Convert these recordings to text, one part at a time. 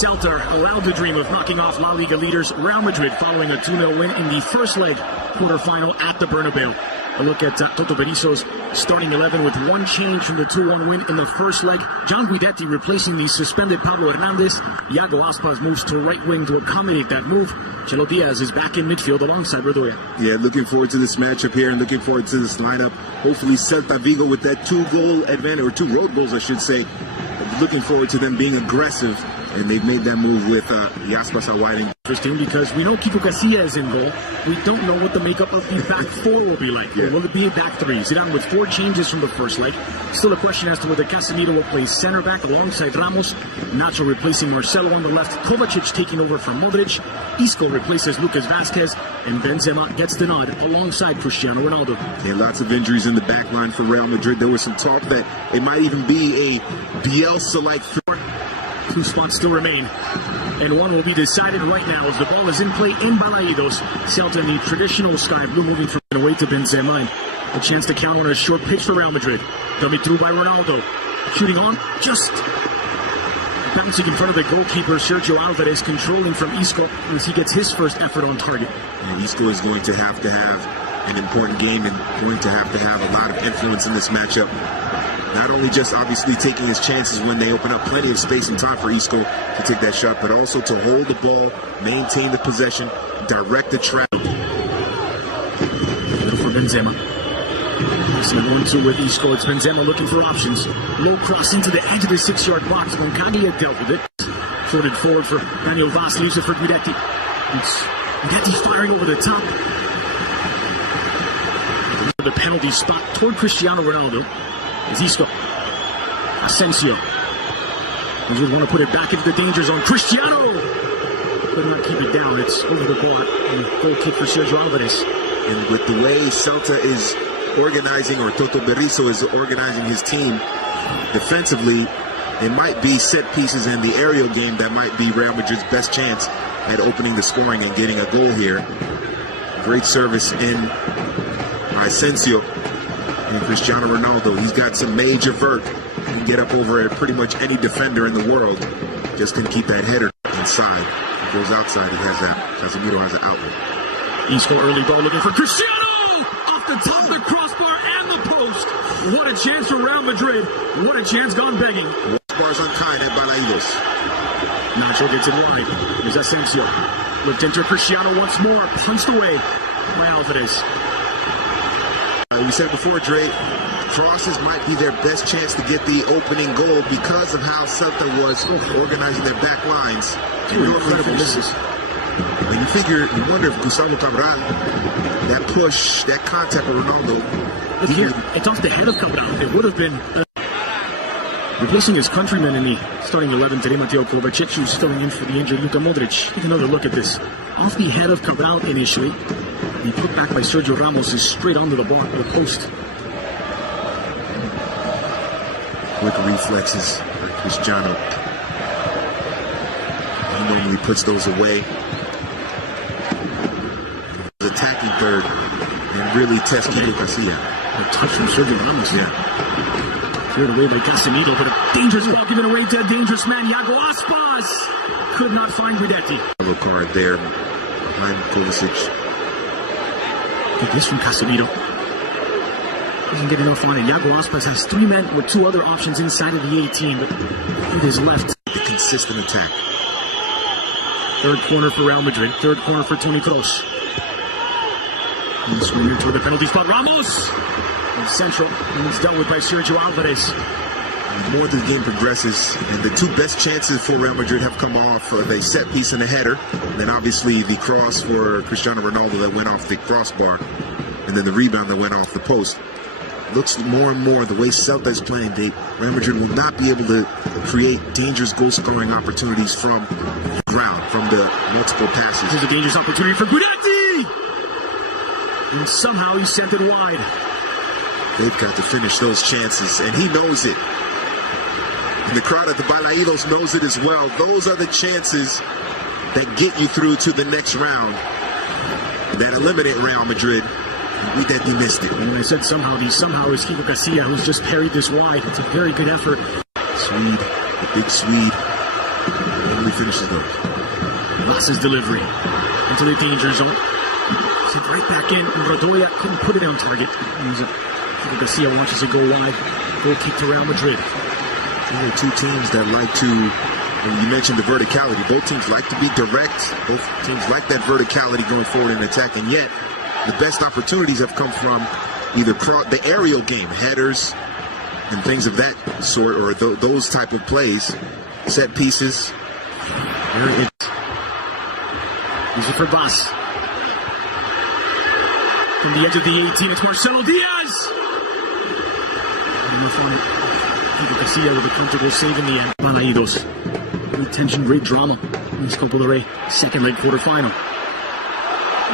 Celta allowed the dream of knocking off La Liga leaders Real Madrid following a 2-0 win in the first leg quarterfinal at the Bernabeu. A look at Toto Berizzo's starting 11 with one change from the 2-1 win in the first leg. John Guidetti replacing the suspended Pablo Hernandez. Iago Aspas moves to right wing to accommodate that move. Chelo Diaz is back in midfield alongside Rodoya. Yeah, looking forward to this matchup here and looking forward to this lineup. Hopefully Celta Vigo with that 2-goal advantage, or 2 road goals I should say. Looking forward to them being aggressive, and they've made that move with Aspas out wide. Interesting, because we know Kiko Casilla is in goal. We don't know what the makeup of the back 4 will be like. Yeah. Will it be a back 3? Zidane with 4 changes from the first leg. Still a question as to whether Casemiro will play center back alongside Ramos. Nacho replacing Marcelo on the left. Kovacic taking over from Modric. Isco replaces Lucas Vazquez. And Benzema gets the nod alongside Cristiano Ronaldo. Yeah, lots of injuries in the back line for Real Madrid. There was some talk that it might even be a Bielsa-like threat. 2 spots still remain, and one will be decided right now as the ball is in play in Balaidos. Celta in the traditional sky blue moving from away to Benzema. A chance to counter on a short pitch for Real Madrid. Dummy through by Ronaldo. Shooting on, just bouncing in front of the goalkeeper, Sergio Alvarez, controlling from Isco as he gets his first effort on target. And Isco is going to have an important game and going to have a lot of influence in this matchup. Not only just obviously taking his chances when they open up plenty of space and time for Isco to take that shot, but also to hold the ball, maintain the possession, direct the trap. For Benzema. So 1-2 with Isco. It's Benzema looking for options. Low cross into the edge of the 6-yard box. Moncaglia dealt with it. Floated forward for Daniel Vaz, leaves it for Guidetti. Guidetti's firing over the top. The penalty spot toward Cristiano Ronaldo. Is Isco. Asensio. He would want to put it back into the danger zone. Cristiano! Could not keep it down. It's over the bar. And goal kick for Sergio Alvarez. And with the way Celta is organizing, or Toto Berizzo is organizing his team defensively, it might be set pieces in the aerial game that might be Real Madrid's best chance at opening the scoring and getting a goal here. Great service in Asensio. And Cristiano Ronaldo, he's got some major vert. He can get up over at pretty much any defender in the world. Just can keep that header inside. If he goes outside, he has that. Casemiro has an outlet. Isco early ball looking for Cristiano! Off the top of the crossbar and the post. What a chance for Real Madrid. What a chance gone begging. Crossbars untied at Balaidos. Nacho gets it wide. Here's Asensio. Looked into Cristiano once more. Punched away by Alvarez. We said before, Dre, crosses might be their best chance to get the opening goal because of how Celta was organizing their back lines. Incredible misses. And you wonder if Gustavo Cabral, that push, that contact with Ronaldo. Look here, it's off the head of Cabral. It would have been replacing his countryman in the starting 11 today. Mateo Kovacic, who's filling in for the injured Luka Modric. Take another look at this. Off the head of Cabral initially. The put back by Sergio Ramos is straight onto the bar, the post. Quick reflexes by Cristiano. He normally puts those away. Attacking third and really test Kiko Casilla. A touch from Sergio Ramos, yeah. Cleared away by Casemiro, but a dangerous ball given away to a dangerous man. Iago Aspas could not find Guidetti. Yellow card there behind Kovacic. Get this from Casemiro. Doesn't get enough on it. Iago Aspas has 3 men with 2 other options inside of the 18, but it is left. The consistent attack. Third corner for Real Madrid. Third corner for Toni Kroos. And swinging toward the penalty spot. Ramos! And central. And it's dealt with by Sergio Alvarez. The more the game progresses, and the 2 best chances for Real Madrid have come off of a set piece and a header. And then obviously the cross for Cristiano Ronaldo that went off the crossbar. And then the rebound that went off the post. Looks more and more the way Celta is playing, Real Madrid will not be able to create dangerous goal-scoring opportunities from the ground, from the multiple passes. Here's a dangerous opportunity for Guidetti! And somehow he sent it wide. They've got to finish those chances, and he knows it. And the crowd at the Balaidos knows it as well. Those are the chances that get you through to the next round, that eliminate Real Madrid. Guidetti missed it. And when I said somehow, the somehow is Kiko Casilla, who's just parried this wide. It's a very good effort. Swede, the big Swede. he finishes those. Vas's delivery into the danger zone. Sent right back in. Radoya couldn't put it on target. Garcia launches it go wide. Goal kick to Real Madrid. These are two teams that like to, and you mentioned the verticality. Both teams like to be direct. Both teams like that verticality going forward and attack. And yet, the best opportunities have come from either the aerial game, headers, and things of that sort, or those type of plays, set pieces. Easy for Vas. From the edge of the 18, it's Marcelo Diaz. Garcia with a comfortable save in the end. Balaidos. Great tension, great drama in this Copa del Rey second leg quarterfinal.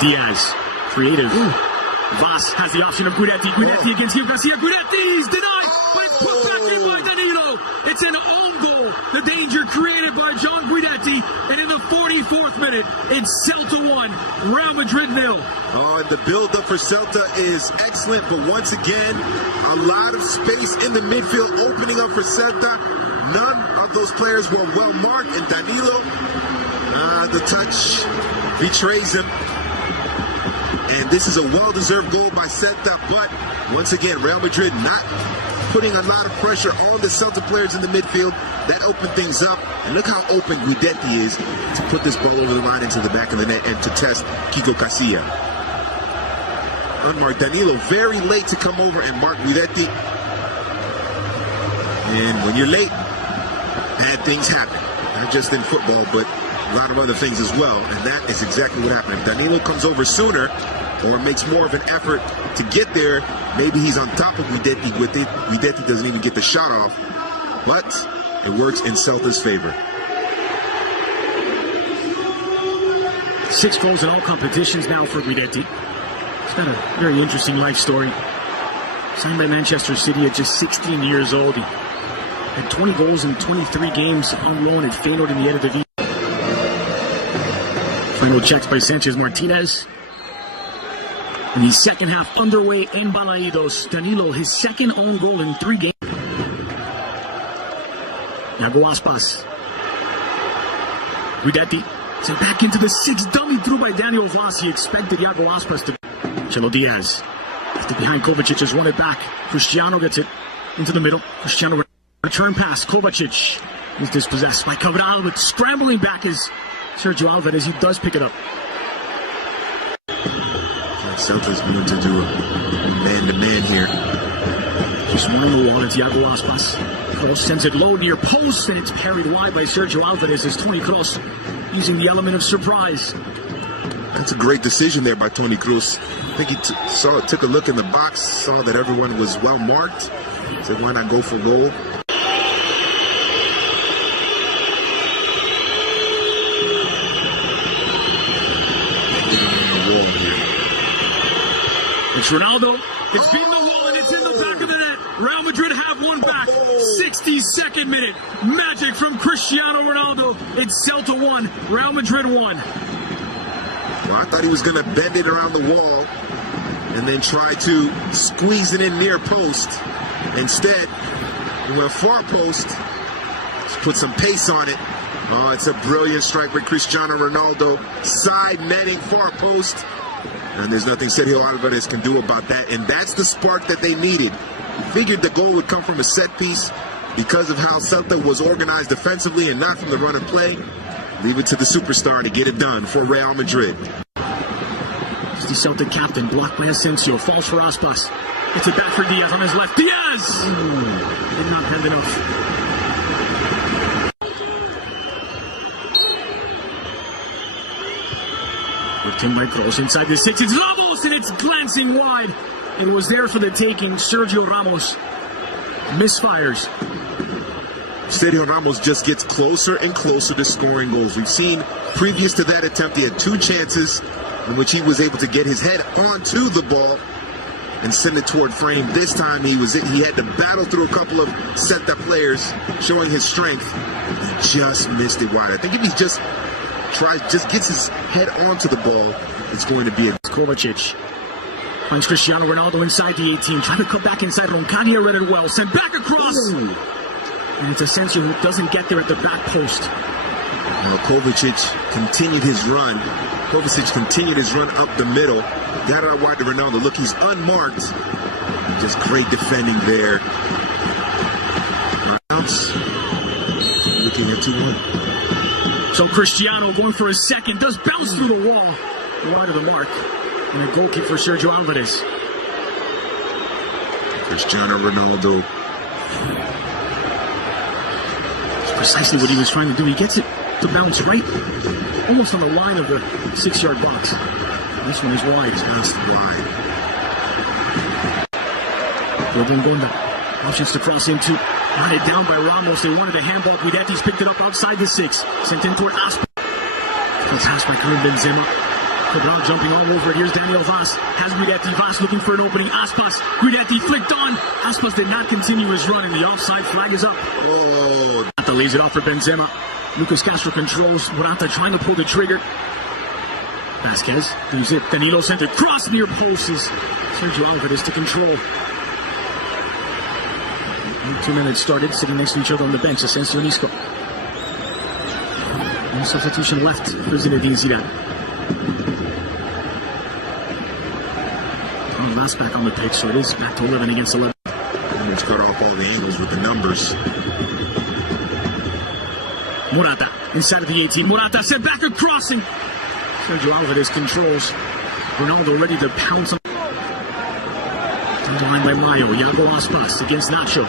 Diaz, creative. Vas has the option of Guidetti. Guidetti against Gil Garcia. Guidetti's denied, but it's put back in by Danilo. It's an own goal. The danger created by John Guidetti. And in the 44th minute, it's Celta 1, Real Madrid 0. Oh, and the build-up for Celta is excellent, but once again, a lot of space in the midfield opening up for Celta. None of those players were well marked, and Danilo, the touch betrays him. And this is a well-deserved goal by Celta, but once again, Real Madrid not putting a lot of pressure on the Celta players in the midfield. That opened things up. And look how open Guidetti is to put this ball over the line into the back of the net and to test Kiko Casilla. Unmarked Danilo, very late to come over and mark Guidetti. And when you're late, bad things happen. Not just in football, but a lot of other things as well. And that is exactly what happened. If Danilo comes over sooner or makes more of an effort to get there, maybe he's on top of Guidetti. Guidetti doesn't even get the shot off. But it works in Celta's favor. 6 goals in all competitions now for Guidetti. He's got a very interesting life story. Signed by Manchester City at just 16 years old. He had 20 goals in 23 games on loan at Feyenoord in the Eredivisie. Final checks by Sanchez Martinez. And the second half underway in Balaidos. Danilo, his second own goal in 3 games. Iago Aspas. Guidetti sent back into the 6, dummy through by Daniel Vlas. He expected Iago Aspas to. Chelo Diaz. Behind Kovacic has run it back. Cristiano gets it into the middle. Cristiano return pass. Kovacic is dispossessed by Cabral, but scrambling back is Sergio Alvarez. He does pick it up. Celta's going to do a man-to-man here. Just one on the wall. It's Iago Aspas. Kroos sends it low near post, and it's parried wide by Sergio Alvarez as Toni Kroos using the element of surprise. That's a great decision there by Toni Kroos. I think he took a look in the box, saw that everyone was well marked, said why not go for goal. It's Ronaldo. It's beaten the wall and it's in the back of the net. Real Madrid have one back. 62nd minute. Magic from Cristiano Ronaldo. It's Celta 1, Real Madrid 1. Well, I thought he was going to bend it around the wall and then try to squeeze it in near post. Instead, he went far post, just put some pace on it. Oh, it's a brilliant strike by Cristiano Ronaldo. Side netting, far post. And there's nothing Sergio Alvarez can do about that. And that's the spark that they needed. Figured the goal would come from a set piece because of how Celta was organized defensively and not from the run and play. Leave it to the superstar to get it done for Real Madrid. It's the Celta captain, blocked by Asensio. Falls for Aspas. It's it back for Diaz on his left. Diaz! Did not bend enough. Tim by Kroos inside the 6. It's Ramos, and it's glancing wide. It was there for the taking. Sergio Ramos misfires. Sergio Ramos just gets closer and closer to scoring goals. We've seen previous to that attempt, he had 2 chances in which he was able to get his head onto the ball and send it toward frame. This time he had to battle through a couple of Celta players, showing his strength. He just missed it wide. I think if he just gets his head onto the ball, it's going to be a Kovacic finds Cristiano Ronaldo inside the 18, trying to cut back inside. Roncadia read it well, sent back across. Ooh. And it's Asensio who doesn't get there at the back post. Kovacic continued his run. Kovacic continued his run up the middle. Got it out wide to Ronaldo. Look, he's unmarked. Just great defending there. Bounce. Looking at 2-1. So Cristiano going for his second. Does bounce through the wall. Wide of the mark. And a goal kick for Sergio Alvarez. Cristiano Ronaldo. It's precisely what he was trying to do. He gets it to bounce right almost on the line of the 6-yard box. This one is wide. Just wide. Gonda. Options to cross into. Knotted down by Ramos. They wanted a handball. Guidetti's picked it up outside the 6. Sent in toward Aspas. Passed by Karim Benzema. Cabral jumping all over it. Here's Daniel Vaz. Has Guidetti. Vaz looking for an opening. Aspas. Guidetti flicked on. Aspas did not continue his run, and the offside flag is up. Oh. Morata lays it off for Benzema. Lucas Castro controls. Morata trying to pull the trigger. Vasquez does it. Danilo sent it cross near posts. Sergio Alvarez to control. 2 minutes started, sitting next to each other on the bench. Asensio and Isco. No substitution left for Zinedine Zidane. Last back on the pitch, so it is back to 11 against 11. He's cut off all the angles with the numbers. Morata inside of the 18. Morata sent back a crossing. Sergio Alvarez controls. Ronaldo ready to pounce on. Down the line by Mayo. Iago Aspas against Nacho.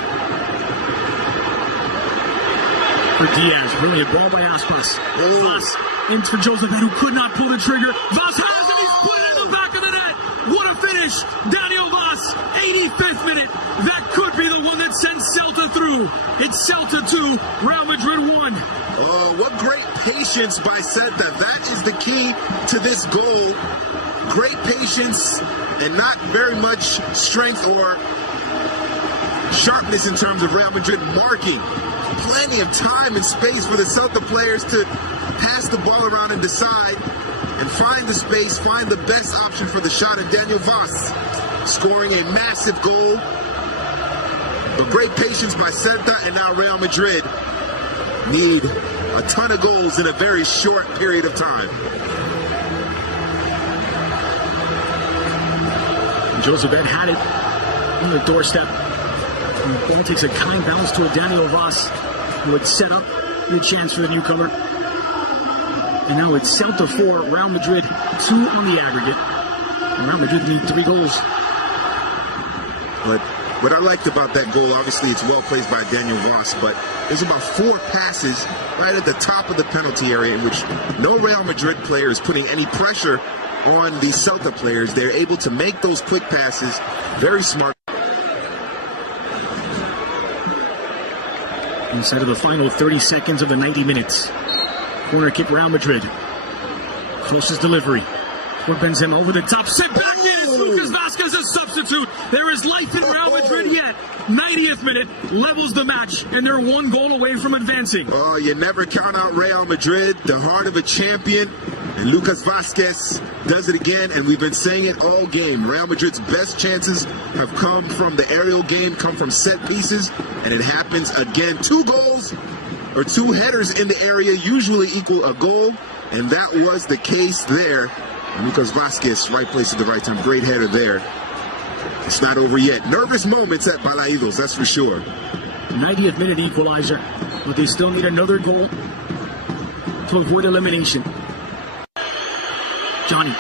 For Diaz, brilliant ball by Aspas. Vaz in for Joseph, who could not pull the trigger. Vaz has it, he's put it in the back of the net. What a finish! Daniel Vaz, 85th minute. That could be the one that sends Celta through. It's Celta 2, Real Madrid 1. Oh, what great patience by Celta. That is the key to this goal. Great patience and not very much strength or sharpness in terms of Real Madrid marking. Plenty of time and space for the Celta players to pass the ball around and decide and find the space, find the best option for the shot, and Daniel Vaz scoring a massive goal. But great patience by Celta, and now Real Madrid need a ton of goals in a very short period of time. Joseph had it on the doorstep. And the ball takes a kind bounce to a Daniel Vaz, who would set up the chance for the newcomer. And now it's Celta 4, Real Madrid 2 on the aggregate. And Real Madrid need 3 goals. But what I liked about that goal, obviously it's well placed by Daniel Vaz, but there's about 4 passes right at the top of the penalty area in which no Real Madrid player is putting any pressure on the Celta players. They're able to make those quick passes. Very smart. Inside of the final 30 seconds of the 90 minutes. Corner kick, Real Madrid. Closest delivery. For Benzema over the top. Sent back in. It's Lucas Vasquez a substitute. There is life in Real Madrid yet. 90th minute. Levels the match. And they're 1 goal away from advancing. Oh, you never count out Real Madrid. The heart of a champion. And Lucas Vasquez does it again. And we've been saying it all game. Real Madrid's best chances have come from the aerial game, come from set pieces. And it happens again. 2 goals or 2 headers in the area usually equal a goal. And that was the case there. Lucas Vasquez, right place at the right time. Great header there. It's not over yet. Nervous moments at Balaidos, that's for sure. 90th minute equalizer. But they still need another goal to avoid elimination. Johnny.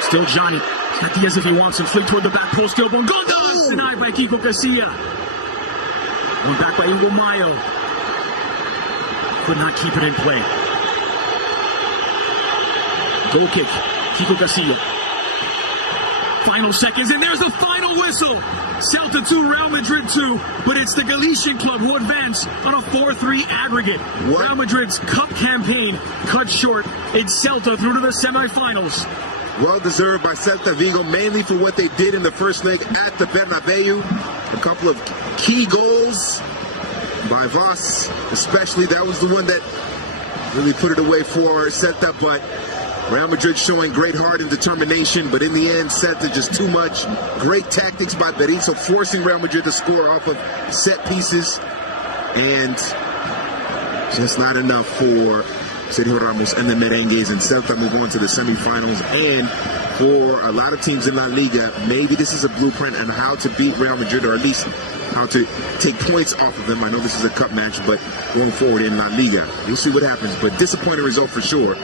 Still Johnny. Got Diaz if he wants him. Flick toward the back post. Gonda denied by Kiko Casilla. One back by Hugo Mayo. Could not keep it in play. Goal kick. Kiko Casilla. Final seconds, and there's the final whistle. Celta 2, Real Madrid 2, but it's the Galician club who advance on a 4-3 aggregate. Real Madrid's cup campaign cut short. It's Celta through to the semifinals. Well deserved by Celta Vigo, mainly for what they did in the first leg at the Bernabeu. A couple of key goals by Vaz, especially. That was the one that really put it away for Celta, but Real Madrid showing great heart and determination, but in the end, Celta just too much. Great tactics by Berizzo, forcing Real Madrid to score off of set pieces. And Just not enough for Sergio Ramos and the Merengues, and Celta move on to the semifinals. And for a lot of teams in La Liga, maybe this is a blueprint on how to beat Real Madrid, or at least how to take points off of them. I know this is a cup match, but going forward in La Liga, we'll see what happens. But disappointing result for sure.